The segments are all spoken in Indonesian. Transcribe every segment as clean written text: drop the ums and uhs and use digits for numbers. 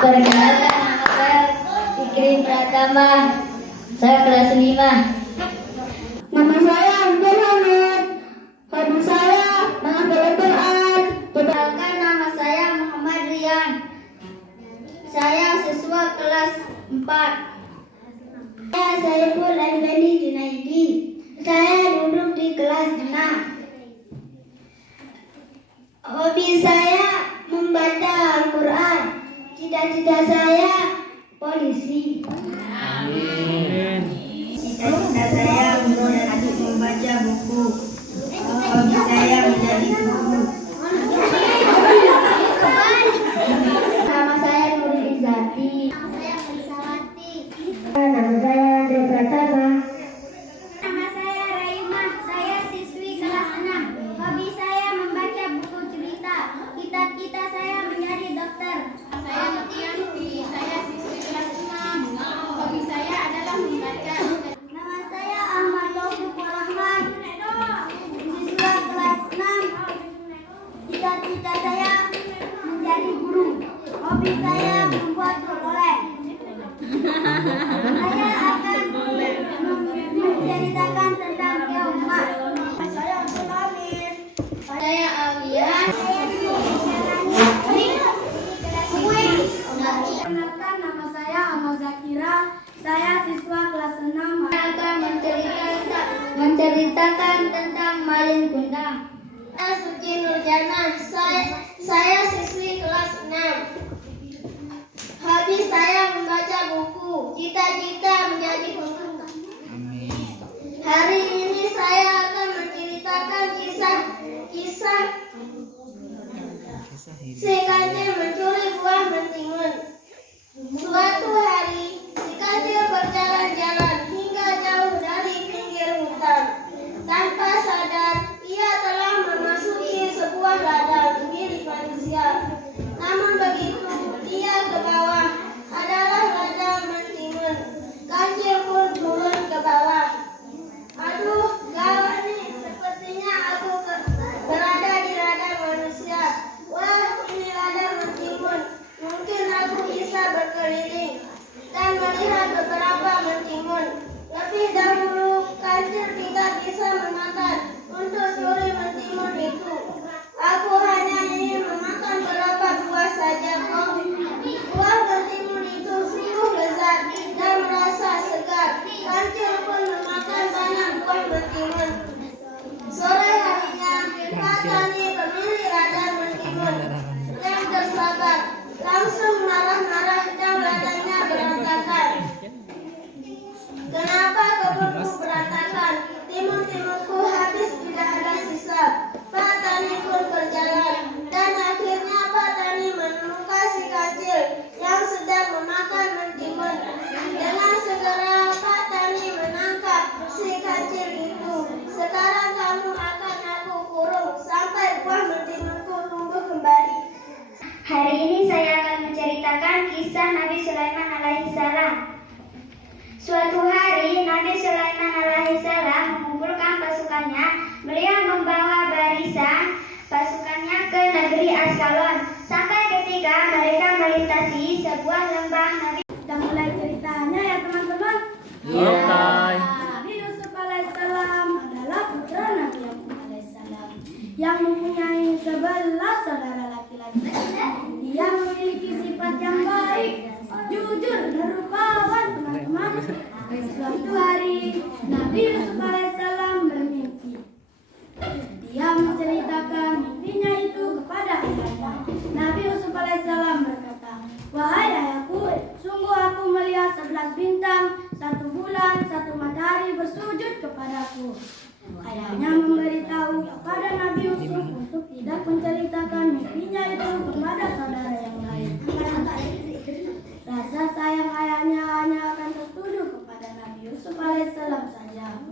Perkenalkan, nama saya Fikri Pratama. Saya kelas 5. Nama saya Abdul Hamid. Hobi saya menghafal Al-Quran. Perkenalkan, nama saya Muhammad Rian. Saya siswa kelas 4. Saya Saiful Anwani Junaidi. Saya duduk di kelas 6. Hobi saya membaca Al-Quran. Cita-cita saya polisi. Cita-cita saya membaca buku. Hobi saya menjadi guru. Nama saya Nurul Izzati. Nama saya Melisawati. Nama saya Andre Pratama. Nama saya Raimah. Saya siswi kelas 6. Hobi saya membaca buku cerita. Cita-cita saya menjadi dokter. Saya Notianti, saya siswi kelas 6. Hobi saya adalah membaca. Nama saya Ahmad Taufik Rahman. Siswa kelas 6. Cita-cita saya menjadi guru. Hobi saya membuat oleh. Saya akan menceritakan tentang kehidupan. Saya Abdul Hamid. Saya Awian. Perkenalkan, nama saya Amal Zakira. Saya siswa kelas 6. Saya akan menceritakan tentang Malin Kundang. Saya Suci Nurjana. Saya siswi kelas 6. Hobi saya membaca buku. Cita-cita menjadi guru. Hari ini saya akan menceritakan kisah si kancil mencuri buah mentimun. Suatu hari, si kancil berjalan-jalan hingga jauh dari pinggir hutan. Tanpa sadar, ia telah memasuki sebuah ladang milik manusia. Namun begitu dia ke bawah, adalah ladang mentimun. Kancil pun turun ke bawah. Aduh, gawat nih, sepertinya aku berada di ladang manusia. Wah, ini ladang mentimun. Mungkin aku bisa berkeliling dan melihat beberapa mentimun. Lebih dahulu, kancil tidak bisa memakan untuk seluruh mentimun itu. Aku hanya ingin memakan beberapa buah saja kok. Buah mentimun itu sungguh lezat dan merasa segar. Kancil pun memakan banyak buah mentimun. Sore harinya, Pak Tani pemilik ladang mentimun yang bersabar langsung marah-marah dan ladangnya berantakan. Kenapa kebunku berantakan? Timun-timunku habis, tidak ada sisa. Pak Tani pun berjalan dan akhirnya Pak Tani menemukan si kancil yang sedang memakan mentimun. Dengan segera Pak Tani menangkap si kancil itu. Sekarang kamu akan aku kurung sampai buah mentimunku tumbuh kembali. Hari ini saya akan menceritakan kisah Nabi Sulaiman alaihissalam. Suatu hari Nabi Sulaiman alaihissalam mengumpulkan pasukannya. Beliau membawa barisan pasukannya ke negeri Askalon. Sampai ketika mereka melintasi sebuah lembah, Nabi. Kita mulai ceritanya ya teman-teman. Nabi Yusuf alaihissalam adalah putra Nabi Yakub alaihissalam yang mempunyai 11 saudara laki-laki. Dia memiliki sifat yang baik, jujur, dan rupawan teman-teman. Suatu hari Nabi Yusuf alaihissalam bermimpi. Dia menceritakan mimpinya itu kepada ayahnya. Nabi Yusuf alaihissalam berkata, "Wahai ayahku, sungguh aku melihat 11 bintang, 1 bulan, 1 matahari bersujud kepadaku." Ayahnya memberitahu kepada Nabi Yusuf untuk tidak menceritakan mimpinya itu kepada saudara yang lain. Rasa sayang ayahnya hanya akan tertuju kepada Nabi Yusuf alaihissalam saja.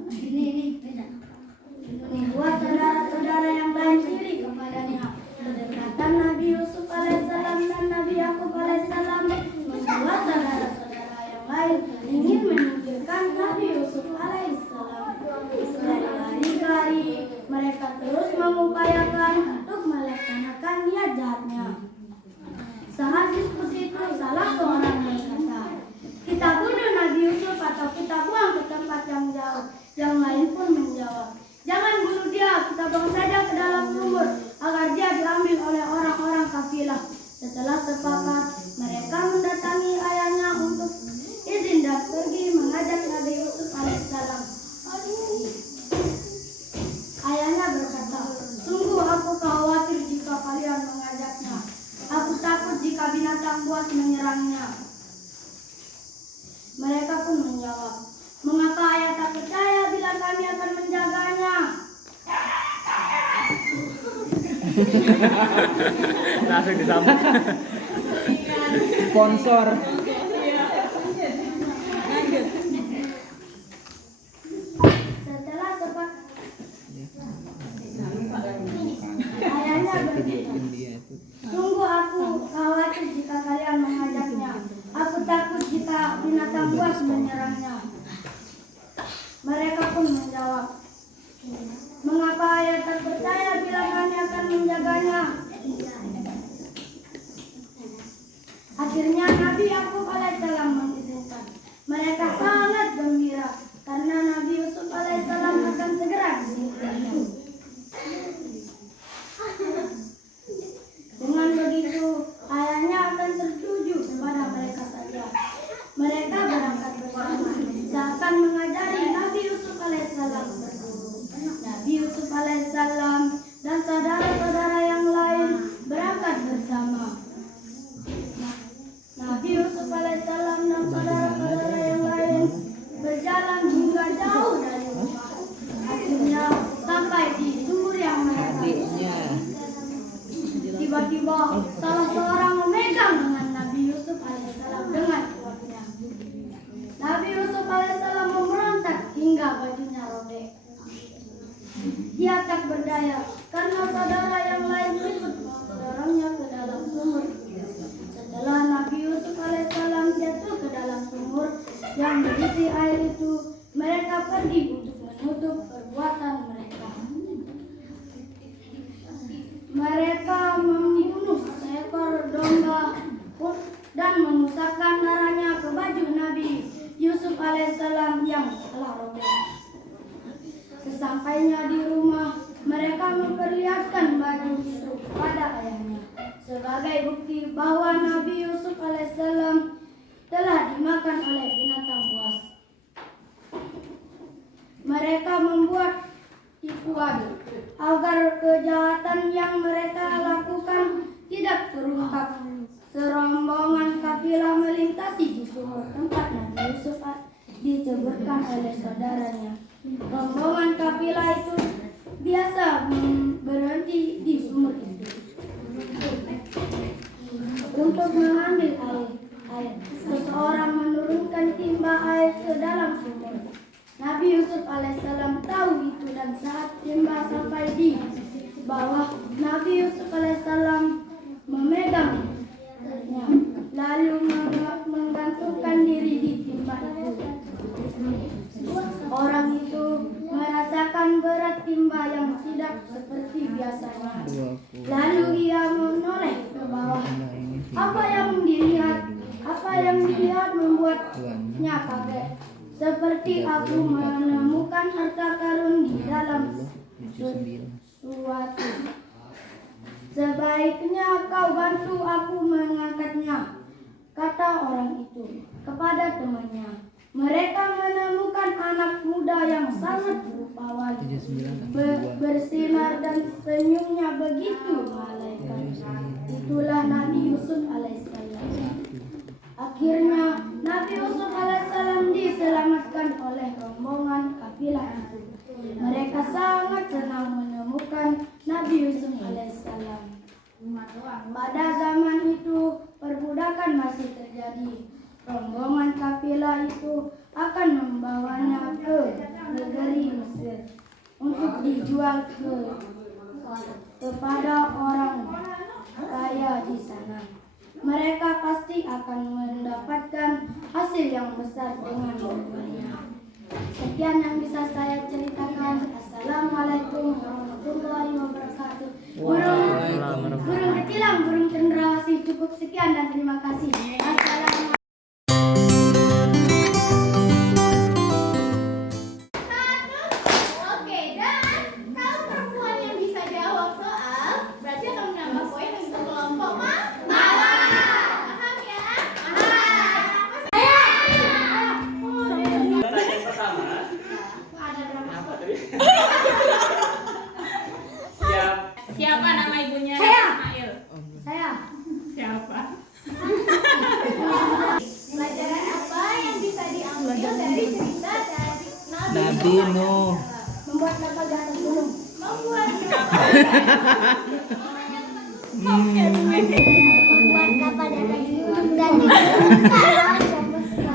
Yang lain pun menjawab, "Jangan bunuh dia, kita buang saja ke dalam sumur agar dia diambil oleh orang-orang kafilah." Setelah sepakat, mereka mendatangi ayahnya untuk izin dan pergi mengajak Nabi Yusuf alaihissalam. Ayahnya berkata, "Sungguh aku khawatir jika kalian mengajaknya. Aku takut jika binatang buas menyerangnya." Mereka pun menjawab, "Mengapa ayah tak percaya bila kami akan menjaganya?" Langsung disambut. Sponsor. Setelah sepakat, ayahnya berkata, "Sungguh aku khawatir jika kalian mengajaknya. Aku takut jika binatang buas menyerangnya." Mereka pun menjawab, "Mengapa ayah tak percaya bila kami akan menjaganya?" Akhirnya Nabi Yakub alaihissalam mengizinkan. Mereka sangat gembira karena Nabi Yusuf alaihissalam akan segera disingkirkan. Dengan begitu, ayahnya akan tertuju kepada mereka saja. Mereka berangkat bersama, seakan mengajari Nabi Yusuf alaihissalam berburu. Nabi Yusuf alaihissalam dan saudara-saudara yang lain berangkat bersama. Nabi Yusuf alaihissalam dan saudara-saudara yang lain berjalan hingga jauh dari rumah. Akhirnya sampai di sumur yang mereka. Tiba-tiba salah seorang memegang dengan Nabi Yusuf alaihissalam dengan kuatnya. Nabi Yusuf alaihissalam memberontak hingga bajunya robek. Dia tak berdaya karena saudara yang lain ikut mendorongnya ke dalam sumur. Setelah Nabi Yusuf alaihissalam jatuh ke dalam sumur yang berisi air itu, mereka pergi untuk menutup perbuatan mereka. Mereka membunuh seekor domba dan memusahkan darahnya ke baju Nabi Yusuf alaihissalam yang telah robek. Sesampainya di rumah, mereka memperlihatkan baju itu kepada ayahnya sebagai bukti bahwa Nabi Yusuf alaihissalam telah dimakan oleh binatang buas. Mereka membuat tipuan agar kejahatan yang mereka lakukan tidak terungkap. Serombongan kafilah melintasi di sumur tempat Nabi Yusuf diceburkan oleh saudaranya. Rombongan kafilah itu biasa berhenti di sumur itu untuk mengambil air. Seseorang menurunkan timba air ke dalam sumur. Nabi Yusuf alaihissalam tahu itu dan saat timba sampai di bawah, Nabi Yusuf alaihissalam memegangnya lalu menggantungkan diri di timba itu. Orang itu merasakan berat timba yang tidak seperti biasanya. Lalu ia menoleh ke bawah. Apa yang dilihat membuatnya kaget. Seperti aku menemukan harta karun di dalam suatu. Sebaiknya kau bantu aku mengangkatnya, kata orang itu kepada temannya. Mereka menemukan anak muda yang sangat rupawan, bersinar dan senyumnya begitu malaikat. Itulah Nabi Yusuf alaihissalam. Akhirnya Nabi Yusuf alaihissalam diselamatkan oleh rombongan kafilah itu. Mereka sangat senang menemukan Nabi Yusuf alaihissalam. Pada zaman itu perbudakan masih terjadi. Rombongan kafilah itu akan membawanya ke negeri Mesir untuk dijual kepada orang kaya di sana. Mereka pasti akan mendapatkan hasil yang besar dengan berbuatnya. Sekian yang bisa saya ceritakan. Assalamualaikum warahmatullahi wabarakatuh. Burung ketilang, burung cendrawasih. Cukup sekian dan terima kasih. Assalamualaikum. Nabi Nuh. Membuat kapal di atas gunung. Membuat kapal di atas gunung dan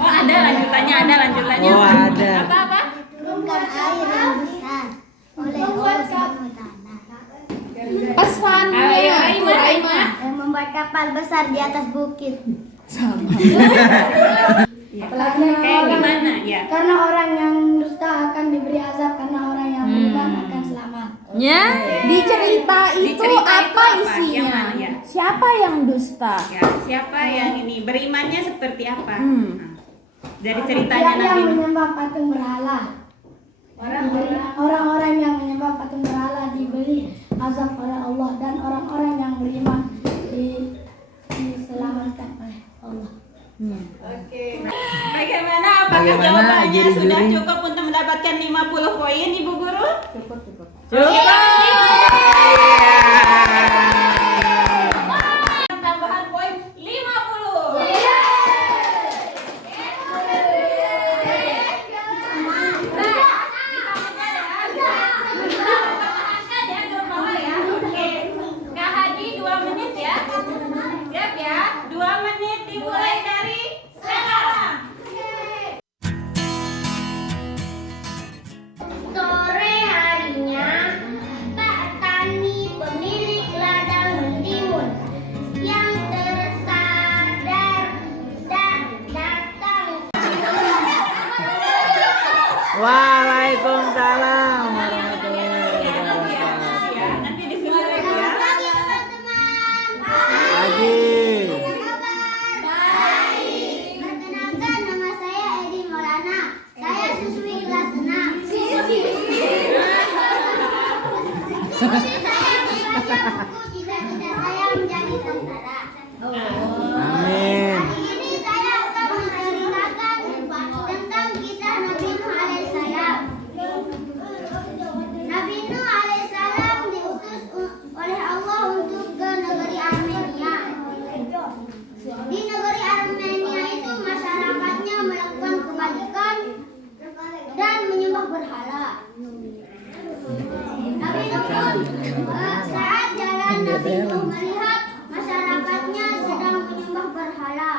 Oh, ada lanjutannya, ada lanjutannya. Oh, ada. Apa? menurunkan air yang besar oleh Allah Subhanahu wa Ta'ala. Ayo, Raima. Yang membuat kapal besar di atas bukit. Kayak gimana? Ya. Karena orang yang dusta akan diberi azab, karena orang yang beriman akan selamat. Ya, di cerita itu Dicerita itu apa Yang isinya? mana, ya? Siapa yang dusta? Ya, siapa yang ini berimannya seperti apa? Hmm. Nah, dari ceritanya Yang Nabi Nuh. menyembah patung berhala. Orang-orang yang menyembah patung berhala diberi azab oleh Allah, dan orang-orang yang beriman diselamatkan oleh Allah. Bagaimana? Apakah Bagaimana, jawabannya juri-juri? sudah cukup untuk mendapatkan 50 poin, Ibu Guru? Cukup. Tambahan poin 50. Kak Haji 2 menit ya. Siap ya? 2 menit dimulai dari sekarang. Sore harinya, Pak Tani pemilik ladang mentimun yang tersadar datang. Waalaikumsalam warahmatullahi wabarakatuh. Ya, nanti disusul lagi ya. Pagi teman-teman. Pagi. Perkenalkan, nama saya Edi Maulana. Saya siswi kelas 6. Saya membaca buku Cita-cita Saya Menjadi Tentara. Amin. Hari ini saya akan menceritakan tentang kisah Nabi Nuh alaihissalam. Nabi Nuh alaihissalam diutus oleh Allah untuk ke negeri Armenia. Di negeri Armenia itu masyarakatnya melakukan kebajikan dan menyembah berhala. Nabi Nuh pun saat jalan Nabi Nuh melihat masyarakatnya sedang menyembah berhala.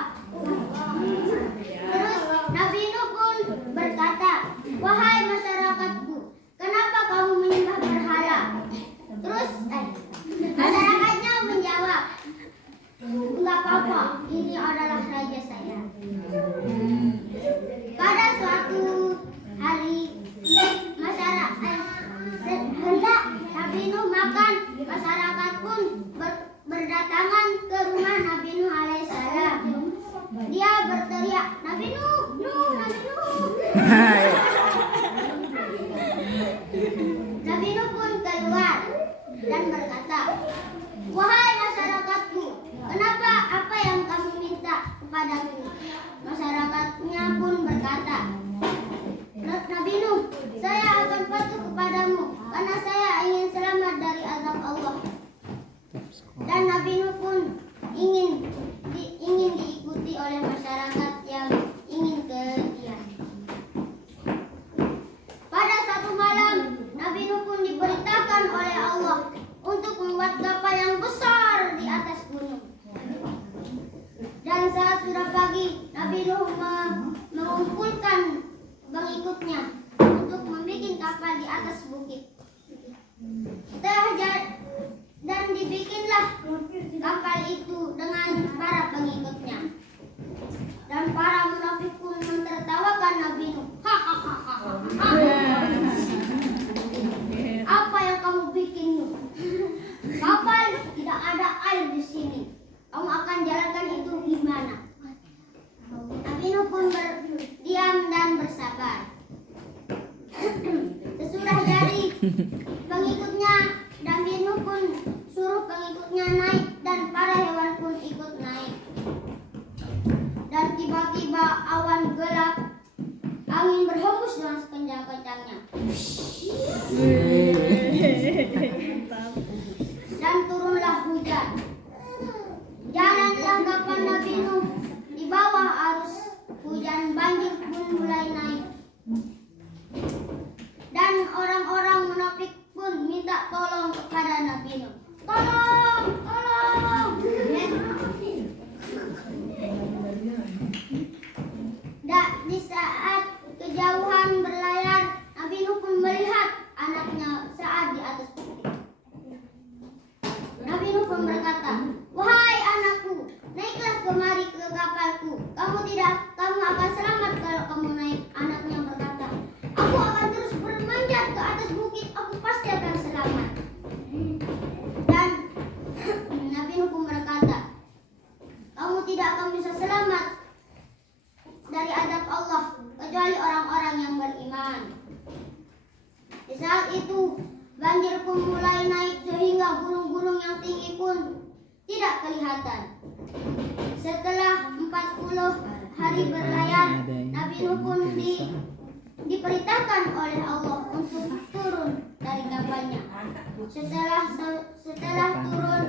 Terus Nabi Nuh pun berkata, "Wahai masyarakatku, kenapa kamu menyembah berhala?" Terus masyarakatnya menjawab, "Enggak apa-apa, ini adalah raja saya." Pada suatu hari masyarakat hendak Nabi Nuh makan, masyarakat pun berdatangan ke rumah Nabi Nuh alaihissalam. Dia berteriak, "Nabi Nuh, Nabi Nuh." Nabi Nuh pun keluar dan berkata, "Wahai masyarakatku, kenapa, apa yang kamu minta kepadaku?" Masyarakatnya pun berkata, "Nabi Nuh, saya akan patuh kepadamu karena saya ingin selamat dari azab Allah." Dan Nabi Nuh pun ingin diikuti oleh masyarakat yang ingin ke dia. Pada satu malam, Nabi Nuh pun diperintahkan oleh Allah untuk membuat kapal yang besar di atas gunung. Dan saat sudah pagi, Nabi Nuh mengumpulkan pengikutnya untuk membuat kapal di atas bukit. Dan dibikinlah kapal itu dengan para pengikutnya. Dan para munafik pun mentertawakan Nabi Nuh. Apa yang kamu bikin, Nuh? Kapal tidak ada air di sini. Kamu akan jalankan itu gimana? Nabi Nuh pun berdiam dan bersabar. Sesudah jadi pengikutnya, Nabi Nuh pun suruh pengikutnya naik dan para hewan pun ikut naik. Dan tiba-tiba awan gelap, angin berhembus dengan sekencang-kencangnya. Dan turunlah hujan. Jalanlah kapal Nabi Nuh di bawah arus hujan, banjir pun mulai naik. kamu akan selamat kalau kamu naik. Anaknya berkata, aku akan terus bermanjat ke atas bukit, aku pasti akan selamat. Dan Nabi Nuh pun berkata, kamu tidak akan bisa selamat dari azab Allah kecuali orang-orang yang beriman. Di saat itu banjir pun mulai naik sehingga gunung-gunung yang tinggi pun tidak kelihatan. Setelah 40 hari berlayar, Nabi Nuh pun diperintahkan oleh Allah untuk turun dari kapalnya. Setelah turun,